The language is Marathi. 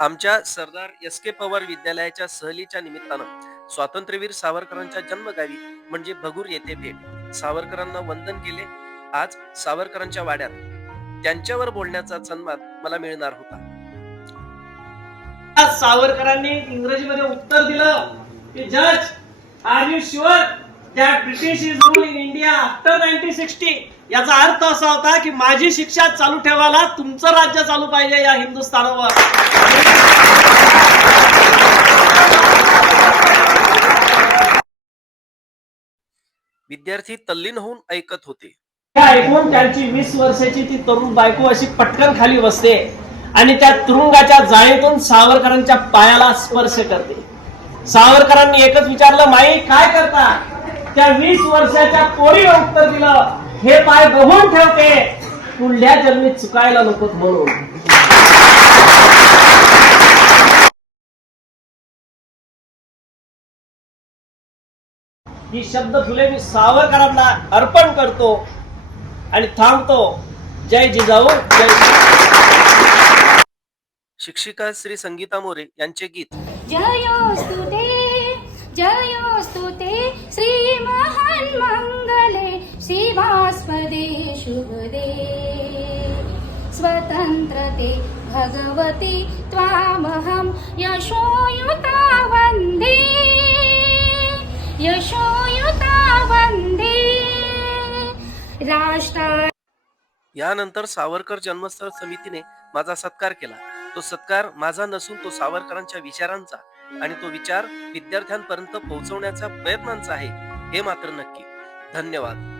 आमच्या सरदार एस के पवार विद्यालयाच्या सहलीच्या निमित्तानं स्वातंत्र्यवीर सावरकरांच्या जन्मगावी म्हणजे भगूर येथे भेट. सावरकरांना वंदन केले. आज सावरकरांच्या वाड्यात त्यांच्यावर बोलण्याचा सन्मान मला मिळणार होता. सावरकरांनी इंग्रजीमध्ये उत्तर दिलं की जज, are you sure that British is rule in India after 1960? याचा अर्थ असा होता की माझी शिक्षा चालू ठेवायला तुमचं राज्य चालू पाहिजे या हिंदुस्थानावर. विद्यार्थी तल्लीन होऊन ऐकत होते. ऐकून त्यांची 20 वर्षाची ती तरुण बायको अशी पटकन खाली बसते आणि त्या तुरुंगाच्या जाळीतून सावरकरांच्या पायाला स्पर्श करते. सावरकरांनी एकच विचारलं, माई काय करता? त्या 20 वर्षाच्या पोरीला उत्तर दिलं, हे पाय बघून ठेवते, पुढल्या जन्मी चुकायला नको म्हणून. ही शब्द फुले मी सावरकरांना अर्पण करतो आणि थांबतो. जय जिजाऊ, जय. शिक्षिका श्री संगीता मोरे यांचे गीत. जयोस्तुते श्री महान मंगले शिवास्पदे शुभदे स्वतंत्रते भगवती त्वामहं यशोयुता वन्दे राष्ट्र. यानंतर सावरकर जन्मस्थळ समितीने माझा सत्कार केला. तो सत्कार माझा नसून तो सावरकरांच्या विचारांचा आणि तो विचार विद्यार्थ्यांपर्यंत पोहोचवण्याचा प्रयत्नांचा आहे, हे मात्र नक्की. धन्यवाद.